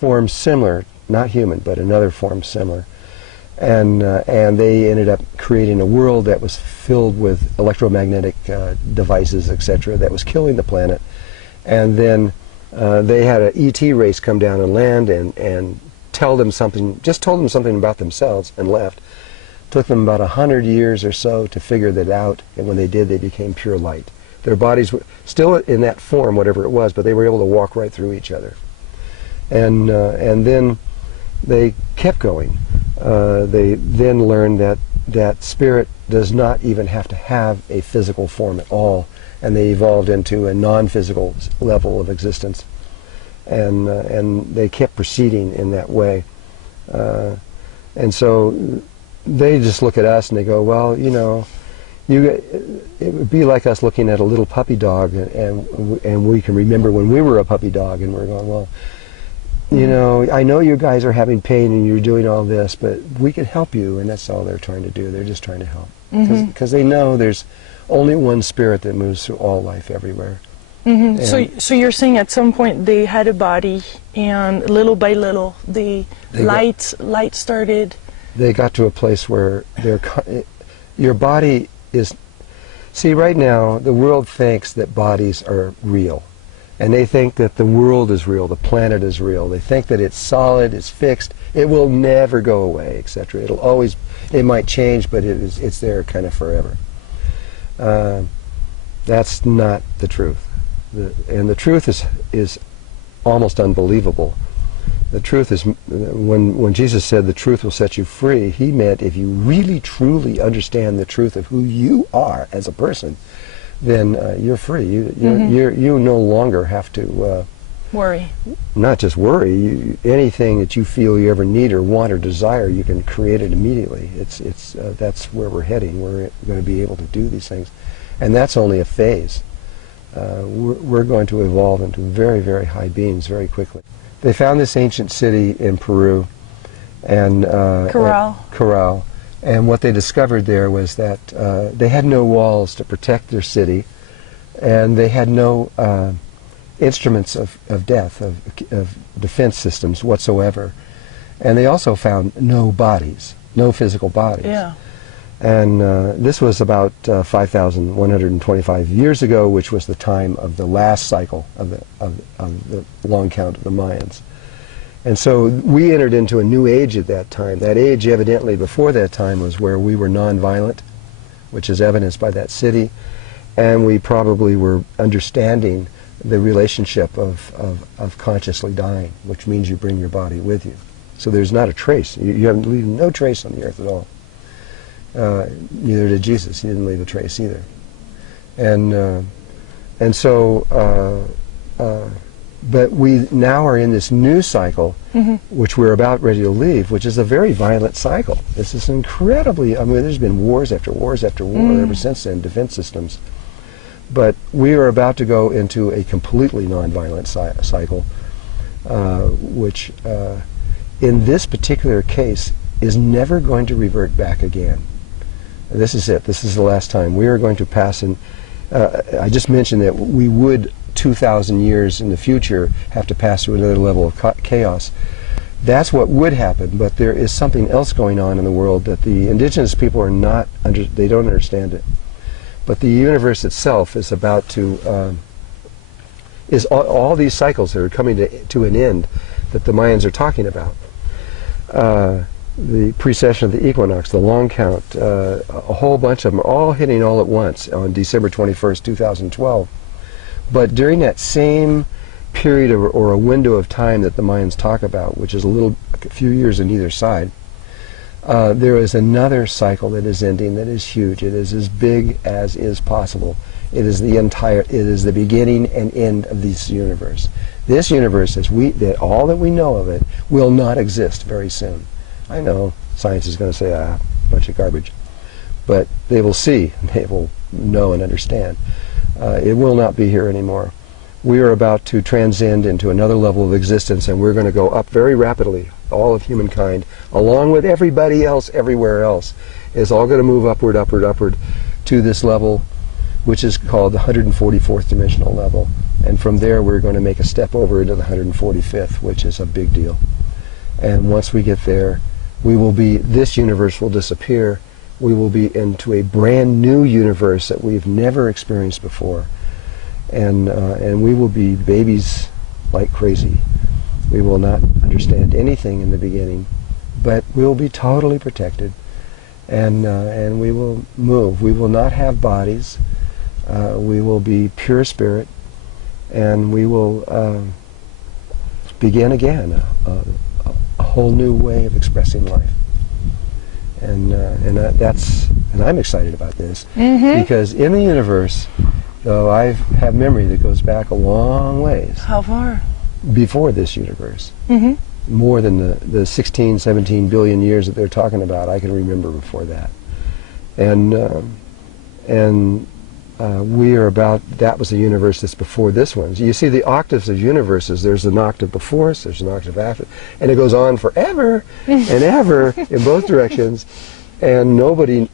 form similar, not human, but another form similar. And they ended up creating a world that was filled with electromagnetic devices, etc., that was killing the planet. And then they had an ET race come down and land and tell them something, just told them something about themselves and left. Took them about 100 years or so to figure that out, and when they did, they became pure light. Their bodies were still in that form, whatever it was, but they were able to walk right through each other. And then they kept going. They then learned that spirit does not even have to have a physical form at all, and they evolved into a non-physical level of existence. And they kept proceeding in that way. And so they just look at us and they go, well, you know, it would be like us looking at a little puppy dog, and we can remember when we were a puppy dog, and we're going, well, you know, I know you guys are having pain and you're doing all this, but we can help you, and that's all they're trying to do. They're just trying to help. Because they know there's only one spirit that moves through all life everywhere. So you're saying at some point they had a body, and little by little the light started. They got to a place where your body is. See, right now the world thinks that bodies are real, and they think that the world is real, the planet is real. They think that it's solid, it's fixed, it will never go away, etc. It'll always, it might change, but it's there kind of forever. That's not the truth. And the truth is almost unbelievable. The truth is, when Jesus said the truth will set you free, he meant if you really truly understand the truth of who you are as a person, then you're free. You no longer have to worry. Not just worry. Anything that you feel you ever need or want or desire, you can create it immediately. That's where we're heading. We're going to be able to do these things, and that's only a phase. We're going to evolve into very, very high beings very quickly. They found this ancient city in Peru, and Corral, and what they discovered there was that they had no walls to protect their city, and they had no instruments of death, of defense systems whatsoever, and they also found no bodies, no physical bodies. Yeah. And this was about 5,125 years ago, which was the time of the last cycle of the long count of the Mayans. And so we entered into a new age at that time. That age, evidently, before that time was where we were nonviolent, which is evidenced by that city, and we probably were understanding the relationship of consciously dying, which means you bring your body with you. So there's not a trace. You have no trace on the earth at all. Neither did Jesus. He didn't leave a trace either. And so, but we now are in this new cycle, which we're about ready to leave, which is a very violent cycle. This is incredibly, I mean, there's been wars after wars after war ever since then, defense systems. But we are about to go into a completely nonviolent cycle, which in this particular case is never going to revert back again. This is it. This is the last time. We are going to pass in, I just mentioned that we would 2,000 years in the future have to pass through another level of chaos. That's what would happen, but there is something else going on in the world that the indigenous people are not, they don't understand it. But the universe itself is about to, is all these cycles that are coming to an end that the Mayans are talking about. The precession of the equinox, the long count, a whole bunch of them are all hitting all at once on December 21st, 2012. But during that same period or a window of time that the Mayans talk about, which is a few years on either side, there is another cycle that is ending that is huge. It is as big as is possible. It is the beginning and end of this universe. This universe, all that we know of it, will not exist very soon. I know science is going to say, a bunch of garbage, but they will see, they will know and understand. It will not be here anymore. We are about to transcend into another level of existence, and we're going to go up very rapidly. All of humankind, along with everybody else, everywhere else, is all going to move upward, upward, upward to this level, which is called the 144th dimensional level, And from there, we're going to make a step over into the 145th, which is a big deal. And once we get there, this universe will disappear. We will be into a brand new universe that we've never experienced before. And we will be babies like crazy. We will not understand anything in the beginning, but we will be totally protected. And we will move. We will not have bodies. We will be pure spirit. And we will begin again a whole new way of expressing life. And I'm excited about this, because in the universe, though, I have memory that goes back a long ways. How far? Before this universe. More than the 16, 17 billion years that they're talking about, I can remember before that. And we are about, that was a universe that's before this one. You see the octaves of universes, there's an octave before us, there's an octave after, and it goes on forever and ever in both directions, and nobody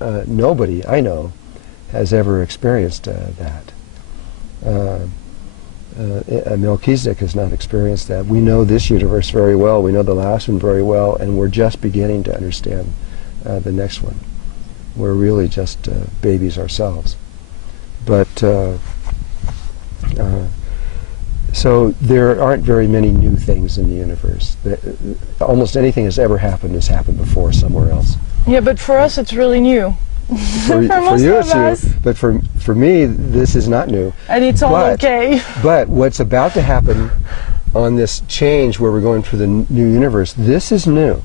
I know has ever experienced that. Melchizedek has not experienced that. We know this universe very well, we know the last one very well, and we're just beginning to understand the next one. We're really just babies ourselves. But so there aren't very many new things in the universe. Almost anything that's ever happened has happened before somewhere else. Yeah, but for us it's really new. For you it's new, but for me this is not new. And it's all okay. But what's about to happen on this change where we're going for the new universe, this is new.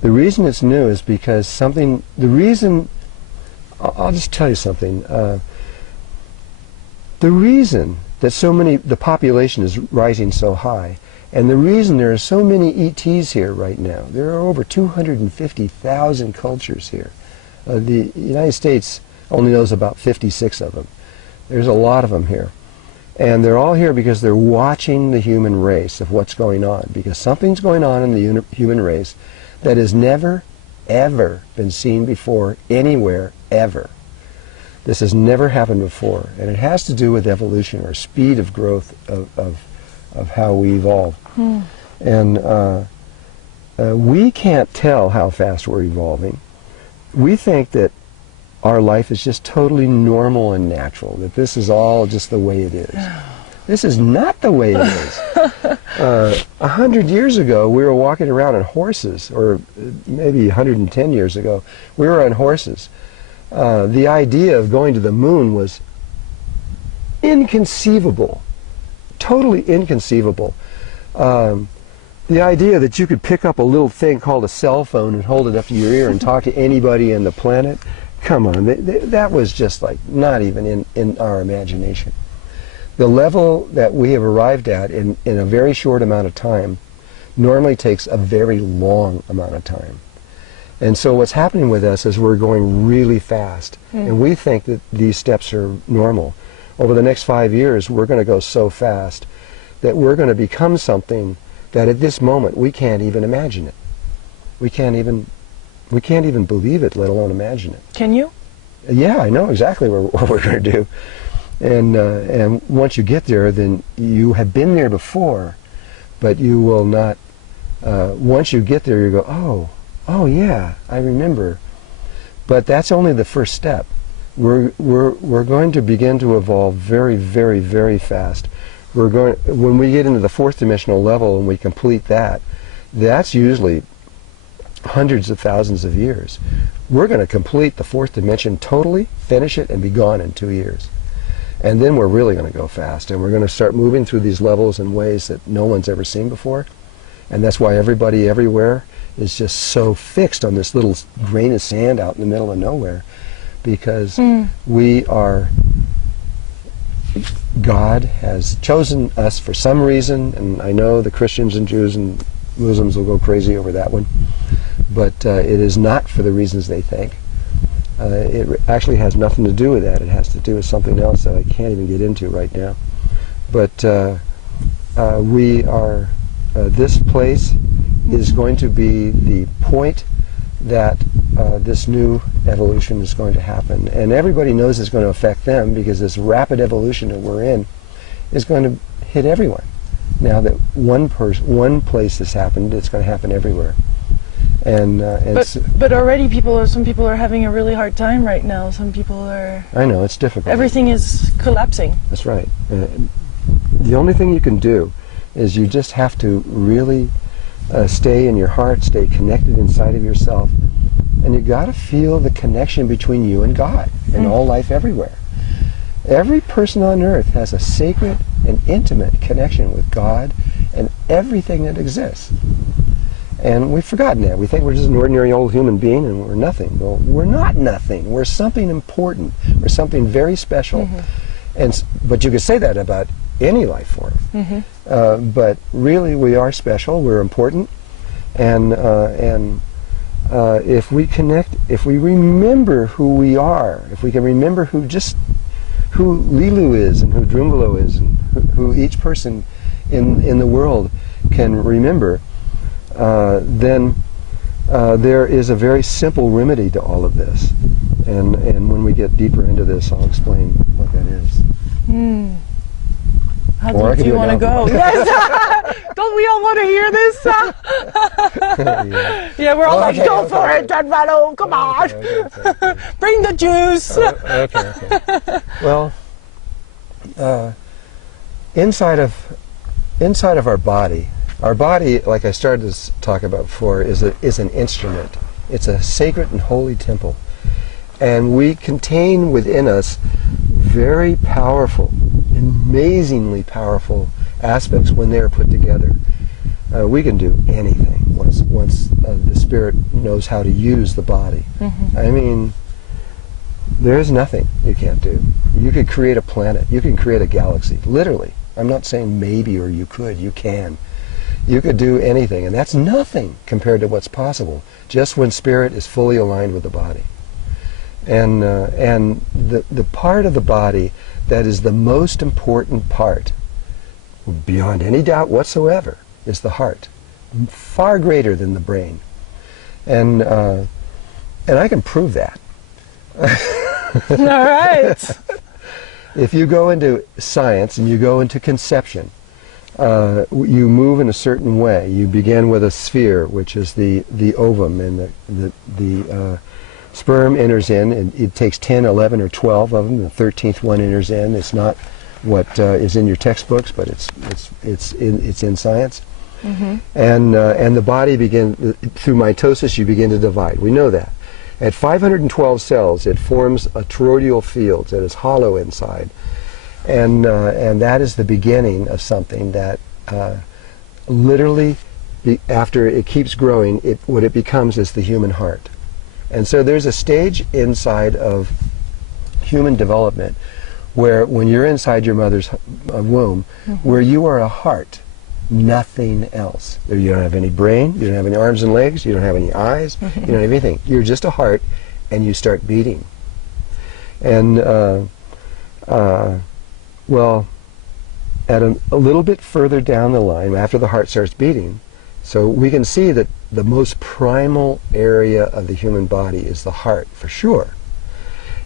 The reason it's new is because I'll just tell you something. The reason that the population is rising so high, and the reason there are so many ETs here right now, there are over 250,000 cultures here. The United States only knows about 56 of them. There's a lot of them here. And they're all here because they're watching the human race of what's going on, because something's going on in the human race that has never, ever been seen before anywhere, ever. This has never happened before, and it has to do with evolution, or speed of growth of how we evolve. And we can't tell how fast we're evolving. We think that our life is just totally normal and natural, that this is all just the way it is. This is not the way it is. 100 years ago, we were walking around on horses, or maybe 110 years ago, we were on horses. The idea of going to the moon was inconceivable, totally inconceivable. The idea that you could pick up a little thing called a cell phone and hold it up to your ear and talk to anybody on the planet, come on, that was just like not even in our imagination. The level that we have arrived at in a very short amount of time normally takes a very long amount of time. And so what's happening with us is we're going really fast, and we think that these steps are normal. Over the next 5 years, we're going to go so fast that we're going to become something that at this moment we can't even imagine it. We can't even believe it, let alone imagine it. Can you? Yeah, I know exactly what we're going to do. And once you get there, then you have been there before, but you will not. Once you get there, you go, oh yeah, I remember. But that's only the first step. We're going to begin to evolve very, very, very fast. When we get into the fourth dimensional level and we complete that, that's usually hundreds of thousands of years. We're going to complete the fourth dimension totally, finish it, and be gone in 2 years. And then we're really going to go fast, and we're going to start moving through these levels in ways that no one's ever seen before. And that's why everybody everywhere is just so fixed on this little grain of sand out in the middle of nowhere, because God has chosen us for some reason, and I know the Christians and Jews and Muslims will go crazy over that one, but it is not for the reasons they think. It actually has nothing to do with that. It has to do with something else that I can't even get into right now. But this place is going to be the point that this new evolution is going to happen. And everybody knows it's going to affect them, because this rapid evolution that we're in is going to hit everyone. Now that one place has happened, it's going to happen everywhere. But already some people are having a really hard time right now. Some people are. I know, it's difficult. Everything is collapsing. That's right. The only thing you can do is you just have to really stay in your heart, stay connected inside of yourself, and you got to feel the connection between you and God and all life everywhere. Every person on earth has a sacred and intimate connection with God and everything that exists. And we've forgotten that. We think we're just an ordinary old human being and we're nothing. Well, we're not nothing. We're something important. We're something very special. But you could say that about any life form. But really, we are special. We're important. And if we connect, if we remember who we are, if we can remember who Lilu is and who Drunvalo is and who each person in the world can remember, then there is a very simple remedy to all of this. And when we get deeper into this, I'll explain what that is. How deep do you want to go? Yes! Don't we all want to hear this? Yeah, we're all like, go for it, Drunvalo, come on! Okay. Bring the juice! Okay. Well, inside of our body, like I started to talk about before, is an instrument. It's a sacred and holy temple. And we contain within us very powerful, amazingly powerful aspects when they're put together. We can do anything once the Spirit knows how to use the body. I mean, there's nothing you can't do. You could create a planet. You can create a galaxy, literally. I'm not saying maybe or you could. You can. You could do anything, and that's nothing compared to what's possible, just when Spirit is fully aligned with the body. And the part of the body that is the most important part, beyond any doubt whatsoever, is the heart, far greater than the brain. And I can prove that. All right. If you go into science and you go into conception, you move in a certain way. You begin with a sphere, which is the ovum, and the sperm enters in, and it takes 10, 11, or 12 of them. The 13th one enters in. It's not what is in your textbooks, but it's in science. And the body begins, through mitosis, you begin to divide. We know that. At 512 cells, it forms a toroidal field that is hollow inside. And that is the beginning of something that literally, after it keeps growing, what it becomes is the human heart. And so there's a stage inside of human development where when you're inside your mother's womb, where you are a heart, nothing else. You don't have any brain, you don't have any arms and legs, you don't have any eyes, you don't have anything. You're just a heart, and you start beating. And well, at a little bit further down the line, after the heart starts beating, so we can see that the most primal area of the human body is the heart, for sure.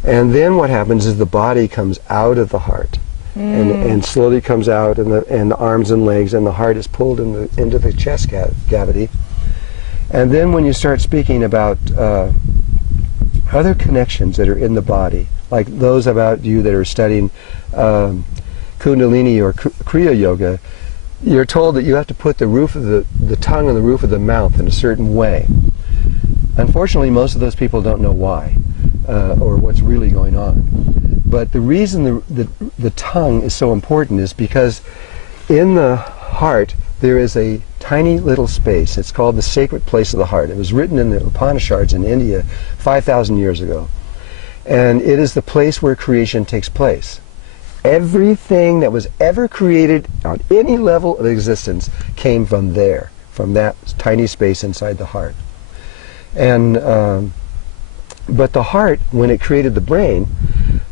And then what happens is the body comes out of the heart, and slowly comes out, and the arms and legs, and the heart is pulled into the chest cavity. And then when you start speaking about other connections that are in the body, like those about you that are studying Kundalini or Kriya Yoga, you're told that you have to put the roof of the tongue on the roof of the mouth in a certain way. Unfortunately, most of those people don't know why or what's really going on. But the reason the tongue is so important is because in the heart there is a tiny little space. It's called the sacred place of the heart. It was written in the Upanishads in India 5,000 years ago. And it is the place where creation takes place. Everything that was ever created on any level of existence came from there, from that tiny space inside the heart. And but the heart, when it created the brain,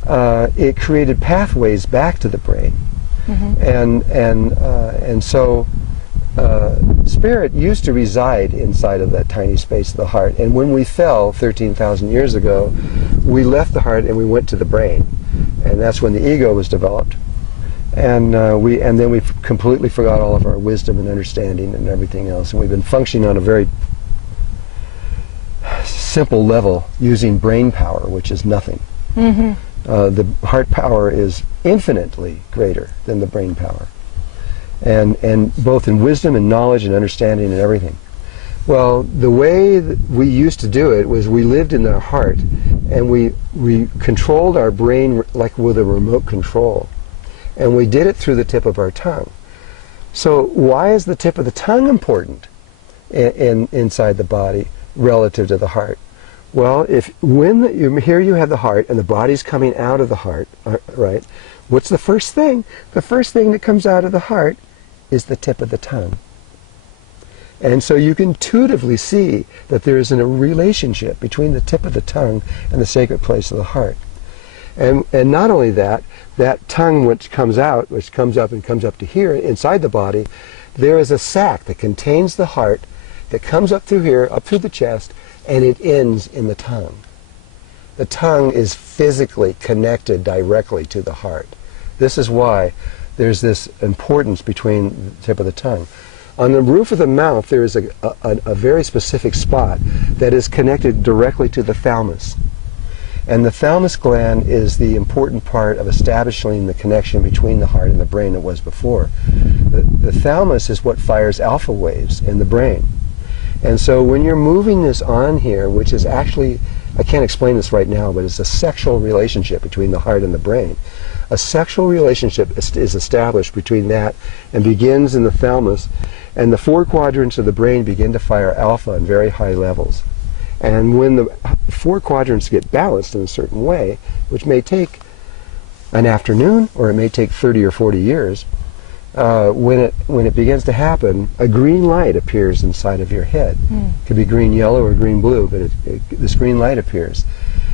it created pathways back to the brain. And so spirit used to reside inside of that tiny space of the heart. And when we fell 13,000 years ago, we left the heart and we went to the brain. And that's when the ego was developed. And then we completely forgot all of our wisdom and understanding and everything else, and we've been functioning on a very simple level using brain power, which is nothing. The heart power is infinitely greater than the brain power, and both in wisdom and knowledge and understanding and everything. Well, the way that we used to do it was we lived in the heart, and we controlled our brain like with a remote control, and we did it through the tip of our tongue. So why is the tip of the tongue important inside the body relative to the heart? Well, here you have the heart and the body's coming out of the heart, right? What's the first thing? The first thing that comes out of the heart is the tip of the tongue. And so you can intuitively see that there is a relationship between the tip of the tongue and the sacred place of the heart. And not only that, that tongue which comes out, which comes up and comes up to here, inside the body, there is a sac that contains the heart that comes up through here, up through the chest, and it ends in the tongue. The tongue is physically connected directly to the heart. This is why there's this importance between the tip of the tongue. On the roof of the mouth, there is a very specific spot that is connected directly to the thalamus. And the thalamus gland is the important part of establishing the connection between the heart and the brain that was before. The thalamus is what fires alpha waves in the brain. And so when you're moving this on here, which is actually, I can't explain this right now, but it's a sexual relationship between the heart and the brain. A sexual relationship is established between that and begins in the thalamus, and the 4 quadrants of the brain begin to fire alpha in very high levels. And when the 4 quadrants get balanced in a certain way, which may take an afternoon or it may take 30 or 40 years, when it begins to happen, a green light appears inside of your head. It could be green yellow or green blue, but this green light appears.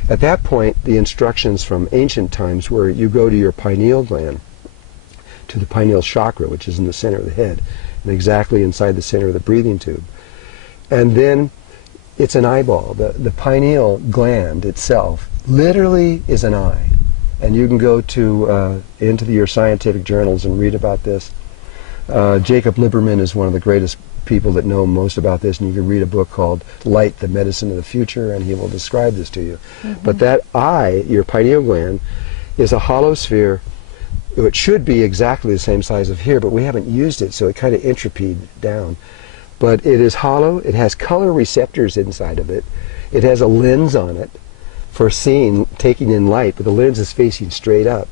At that point, the instructions from ancient times were you go to your pineal gland, to the pineal chakra, which is in the center of the head, and exactly inside the center of the breathing tube. And then it's an eyeball. The pineal gland itself literally is an eye. And you can go to into your scientific journals and read about this. Jacob Liberman is one of the greatest people that know most about this, and you can read a book called Light, the Medicine of the Future, and he will describe this to you. But that eye, your pineal gland, is a hollow sphere. It should be exactly the same size of here, but we haven't used it, so it kind of entropied down. But it is hollow. It has color receptors inside of it. It has a lens on it for seeing, taking in light, but the lens is facing straight up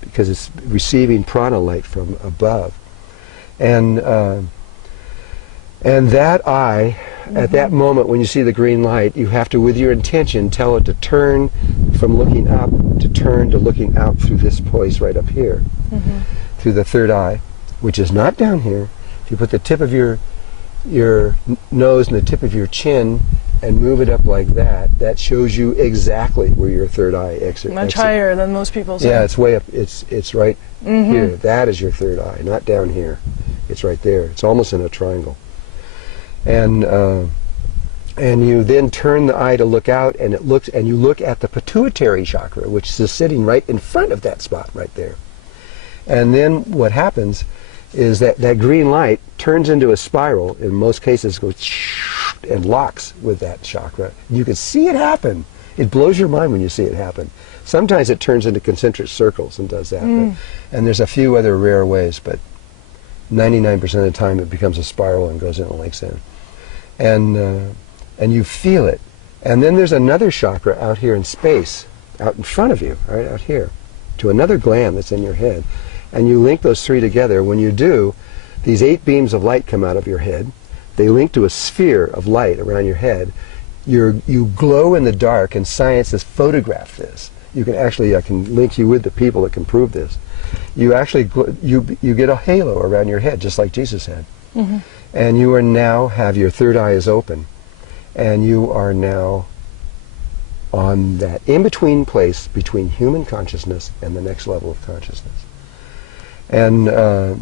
because it's receiving prana light from above. And that eye, at that moment when you see the green light, you have to, with your intention, tell it to turn from looking up to turn to looking out through this place right up here, through the third eye, which is not down here. If you put the tip of your nose and the tip of your chin and move it up like that, that shows you exactly where your third eye exits. Much higher than most people say. Yeah, it's way up. It's right here. That is your third eye, not down here. It's right there. It's almost in a triangle. And you then turn the eye to look out, and it looks, and you look at the pituitary chakra, which is sitting right in front of that spot right there. And then what happens is that green light turns into a spiral. In most cases, goes and locks with that chakra. You can see it happen. It blows your mind when you see it happen. Sometimes it turns into concentric circles and does that. And there's a few other rare ways, but 99% of the time it becomes a spiral and goes in and links in. And you feel it. And then there's another chakra out here in space, out in front of you, right out here, to another gland that's in your head. And you link those 3 together. When you do, these 8 beams of light come out of your head. They link to a sphere of light around your head. You glow in the dark, and science has photographed this. You can actually, I can link you with the people that can prove this. You actually, you get a halo around your head, just like Jesus had. And you are now, have your third eye is open. And you are now on that in-between place between human consciousness and the next level of consciousness. And at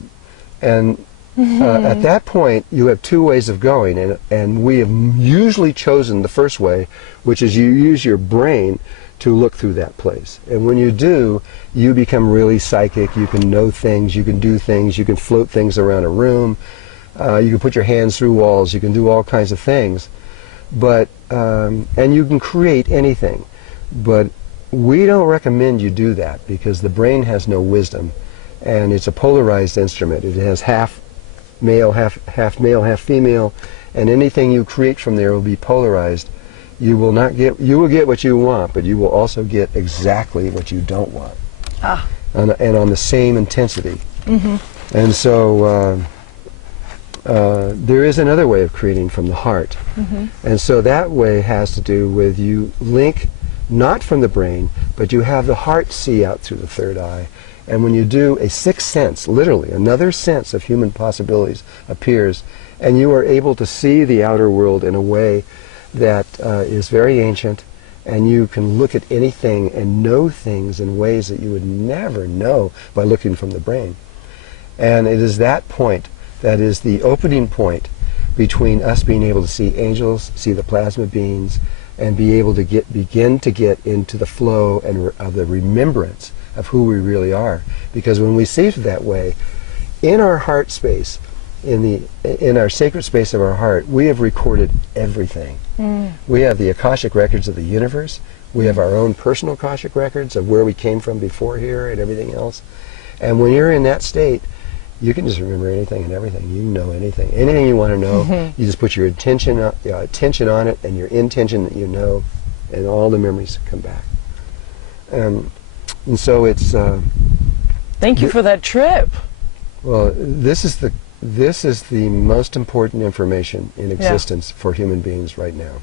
that point, you have 2 ways of going, and we have usually chosen the first way, which is you use your brain to look through that place. And when you do, you become really psychic. You can know things, you can do things, you can float things around a room, you can put your hands through walls, you can do all kinds of things. But and you can create anything. But we don't recommend you do that because the brain has no wisdom, and it's a polarized instrument. It has half male, half female, and anything you create from there will be polarized. You will get what you want, but you will also get exactly what you don't want. And on the same intensity. And so there is another way of creating from the heart. And so that way has to do with you link not from the brain, but you have the heart see out through the third eye. And when you do, a sixth sense, literally, another sense of human possibilities appears, and you are able to see the outer world in a way that is very ancient, and you can look at anything and know things in ways that you would never know by looking from the brain. And it is that point that is the opening point between us being able to see angels, see the plasma beings, and be able to begin to get into the flow and of the remembrance of who we really are. Because when we see it that way, in our heart space, in our sacred space of our heart, we have recorded everything. We have the Akashic records of the universe. We have our own personal Akashic records of where we came from before here and everything else. And when you're in that state, you can just remember anything and everything. You know anything. Anything you want to know, you just put your attention on it and your intention that you know, and all the memories come back. And so it's... Thank you for that trip. Well, this is the most important information in existence for human beings right now.